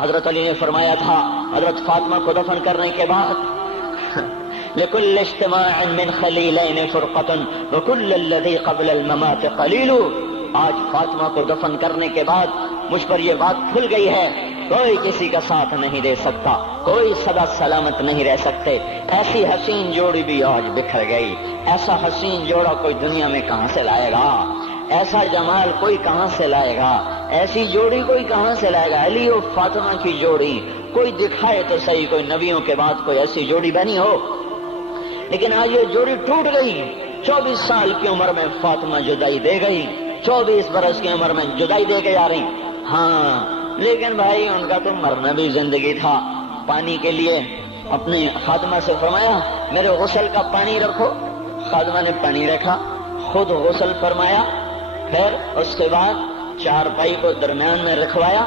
حضرت علی نے فرمایا تھا حضرت فاطمہ کو دفن کرنے کے بعد لکل اجتماع من خلیلین فرقۃ وکل الذی قبل الممات قلیل. آج فاطمہ کو دفن کرنے کے بعد مجھ پر یہ بات کھل گئی ہے، کوئی کسی کا ساتھ نہیں دے سکتا، کوئی سدا سلامت نہیں رہ سکتے. ایسی حسین جوڑی بھی آج بکھر گئی. ایسا حسین جوڑا کوئی دنیا میں کہاں سے لائے گا؟ ایسا جمال کوئی کہاں سے لائے گا؟ ایسی جوڑی کوئی کہاں سے لائے گا؟ علی و فاطمہ کی جوڑی کوئی دکھائے تو صحیح، کوئی نبیوں کے بعد کوئی ایسی جوڑی بنی ہو. لیکن آج یہ جوڑی ٹوٹ گئی. 24 سال کی عمر میں فاطمہ جدائی دے گئی، 24 برس کی عمر میں جدائی دے کے جا رہی. ہاں لیکن بھائی ان کا تو مرنا بھی زندگی تھا. پانی کے لیے اپنے خادمہ سے فرمایا میرے غسل کا پانی رکھو. خادمہ نے پانی رکھا، خود غسل فرمایا، پھر اس کے بعد چارپائی کو درمیان میں رکھوایا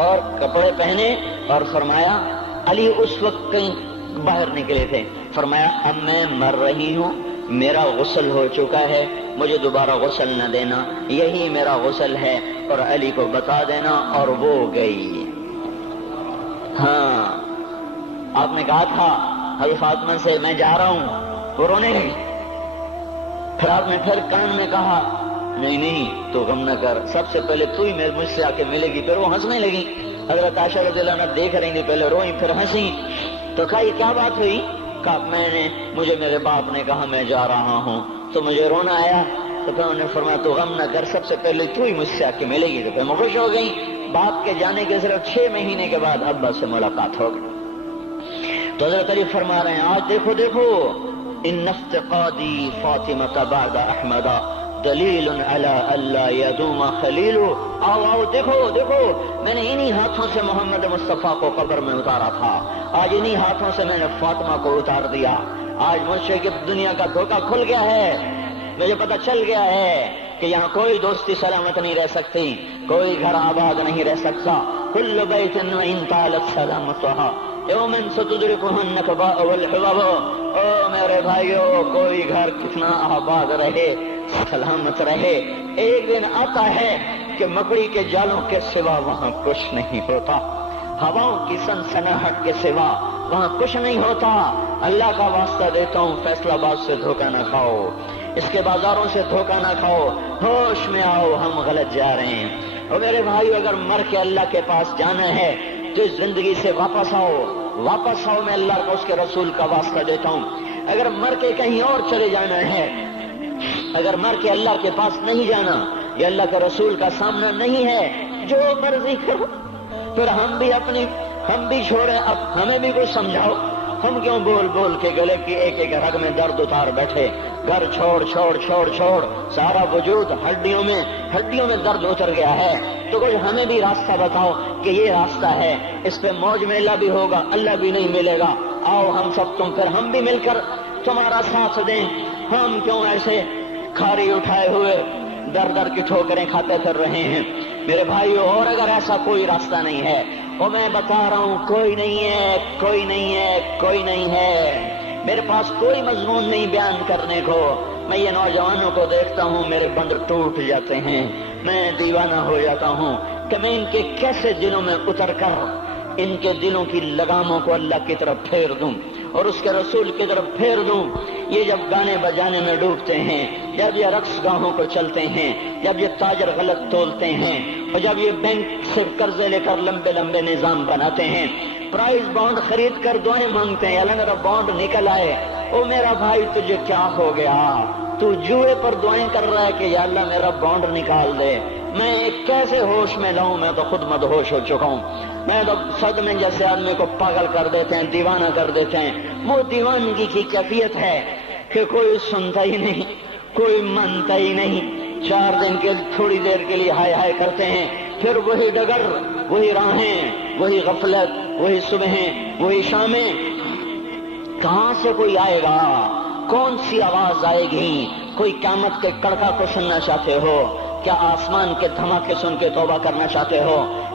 اور کپڑے پہنے اور فرمایا علی اس وقت کہیں باہر نکلے تھے، فرمایا اب میں مر رہی ہوں، میرا غسل ہو چکا ہے، مجھے دوبارہ غسل نہ دینا، یہی میرا غسل ہے اور علی کو بتا دینا. اور وہ گئی. ہاں آپ نے کہا تھا حضرت فاطمہ سے میں جا رہا ہوں، وہ رونے لگی. پھر آپ نے پھر کان میں کہا نہیں نہیں تو غم نہ کر، سب سے پہلے تو ہی مجھ سے آ کے ملے گی. پھر وہ ہنسنے لگی. حضرت عائشہ رضی اللہ عنہا دیکھ رہی تھی، پہلے روئی پھر ہنسی. تو کہا یہ کیا بات ہوئی؟ کہا مجھے میرے باپ نے کہا میں جا رہا ہوں تو مجھے رونا آیا. تو پھر انہوں نے فرمایا تو غم نہ کر، سب سے پہلے تو ہی مجھ سے آ کے ملے گی. تو پھر میں خوش ہو گئی. باپ کے جانے کے صرف 6 مہینے کے بعد ابا سے ملاقات ہو گئی. تو حضرت علی فرما رہے ہیں آج دیکھو دیکھو ان افتقادی فاطمہ بعد احمد دلیل علی اللہ یدوم خلیل. آؤ آؤ دیکھو دیکھو میں نے انہی ہاتھوں سے محمد مصطفیٰ کو قبر میں اتارا تھا، آج انہی ہاتھوں سے میں نے فاطمہ کو اتار دیا. آج مجھ سے کہ دنیا کا دھوکہ کھل گیا ہے، مجھے پتہ چل گیا ہے کہ یہاں کوئی دوستی سلامت نہیں رہ سکتی، کوئی گھر آباد نہیں رہ سکتا. کل بیت وان طالت سلامتها یوم ستدرکها النکباء والحباب. او میرے بھائیو کوئی گھر کتنا آباد رہے سلامت رہے، ایک دن آتا ہے کہ مکڑی کے جالوں کے سوا وہاں کچھ نہیں ہوتا، ہواؤں کی سنسناہٹ کے سوا وہاں کچھ نہیں ہوتا. اللہ کا واسطہ دیتا ہوں فیصلہ آباد سے دھوکہ نہ کھاؤ، اس کے بازاروں سے دھوکہ نہ کھاؤ، ہوش میں آؤ ہم غلط جا رہے ہیں. اور میرے بھائیو اگر مر کے اللہ کے پاس جانا ہے تو اس زندگی سے واپس آؤ، واپس آؤ. میں اللہ کا اس کے رسول کا واسطہ دیتا ہوں. اگر مر کے کہیں اور چلے جانا ہے، اگر مر کے اللہ کے پاس نہیں جانا یا اللہ کے رسول کا سامنا نہیں ہے، جو مرضی کرو. پھر ہم بھی چھوڑیں، اب ہمیں بھی کوئی سمجھاؤ. ہم کیوں بول بول کے گلے کی ایک ایک رگ میں درد اتار بیٹھے؟ گھر چھوڑ چھوڑ چھوڑ چھوڑ سارا وجود ہڈیوں میں درد اتر گیا ہے. تو کوئی ہمیں بھی راستہ بتاؤ کہ یہ راستہ ہے، اس پہ موج میلہ بھی ہوگا، اللہ بھی نہیں ملے گا. آؤ ہم سب پھر ہم بھی مل کر تمہارا ساتھ دیں. ہم کیوں ایسے کھاری اٹھائے ہوئے در در کی ٹھوکریں کھاتے پھر رہے ہیں؟ میرے بھائیو اور اگر ایسا کوئی راستہ نہیں ہے، اور میں بتا رہا ہوں کوئی نہیں ہے، کوئی نہیں ہے، کوئی نہیں ہے. میرے پاس کوئی مضمون نہیں بیان کرنے کو. میں یہ نوجوانوں کو دیکھتا ہوں میرے بند ٹوٹ جاتے ہیں، میں دیوانہ ہو جاتا ہوں کہ میں ان کے کیسے دلوں میں اتر کر ان کے دلوں کی لگاموں کو اللہ کی طرف پھیر دوں اور اس کے رسول کی طرف پھیر دوں. یہ جب گانے بجانے میں ڈوبتے ہیں، جب یہ رقص گاہوں کو چلتے ہیں، جب یہ تاجر غلط تولتے ہیں، اور جب یہ بینک سے قرضے لے کر لمبے لمبے نظام بناتے ہیں، پرائز بانڈ خرید کر دعائیں مانگتے ہیں اللہ میرا بانڈ نکل آئے. او میرا بھائی تجھے کیا ہو گیا؟ تو جوئے پر دعائیں کر رہا ہے کہ یا اللہ میرا بانڈ نکال دے. میں کیسے ہوش میں لاؤں؟ میں تو خود مدہوش ہو چکا ہوں. میں تو صدمے جیسے آدمی کو پاگل کر دیتے ہیں، دیوانہ کر دیتے ہیں. وہ دیوانگی کی کیفیت ہے کہ کوئی سنتا ہی نہیں، کوئی مانتا ہی نہیں. 4 دن کے تھوڑی دیر کے لیے ہائے ہائے کرتے ہیں، پھر وہی ڈگر، وہی راہیں، وہی غفلت، وہی صبحیں، وہی شامیں. کہاں سے کوئی آئے گا؟ کون سی آواز آئے گی؟ کوئی قیامت کے کڑکا کو سننا چاہتے ہو؟ کیا آسمان کے دھماکے سن کے توبہ کرنا چاہتے ہو؟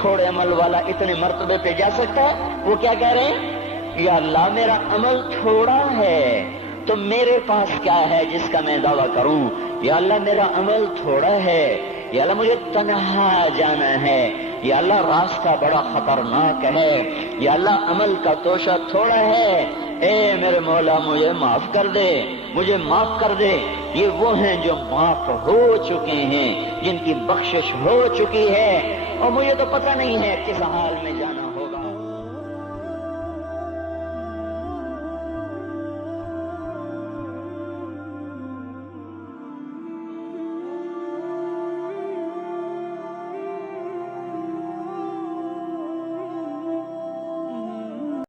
تھوڑے عمل والا اتنے مرتبے پہ جا سکتا ہے؟ وہ کیا کہہ رہے ہیں؟ یا اللہ میرا عمل تھوڑا ہے تو میرے پاس کیا ہے جس کا میں دعویٰ کروں؟ یا اللہ میرا عمل تھوڑا ہے، یا اللہ مجھے تنہا جانا ہے، یا اللہ راستہ بڑا خطرناک ہے، یا اللہ عمل کا توشہ تھوڑا ہے، اے میرے مولا مجھے معاف کر دے، مجھے معاف کر دے۔ یہ وہ ہیں جو معاف ہو چکے ہیں، جن کی بخشش ہو چکی ہے، اور مجھے تو پتہ نہیں ہے کس حال میں جانا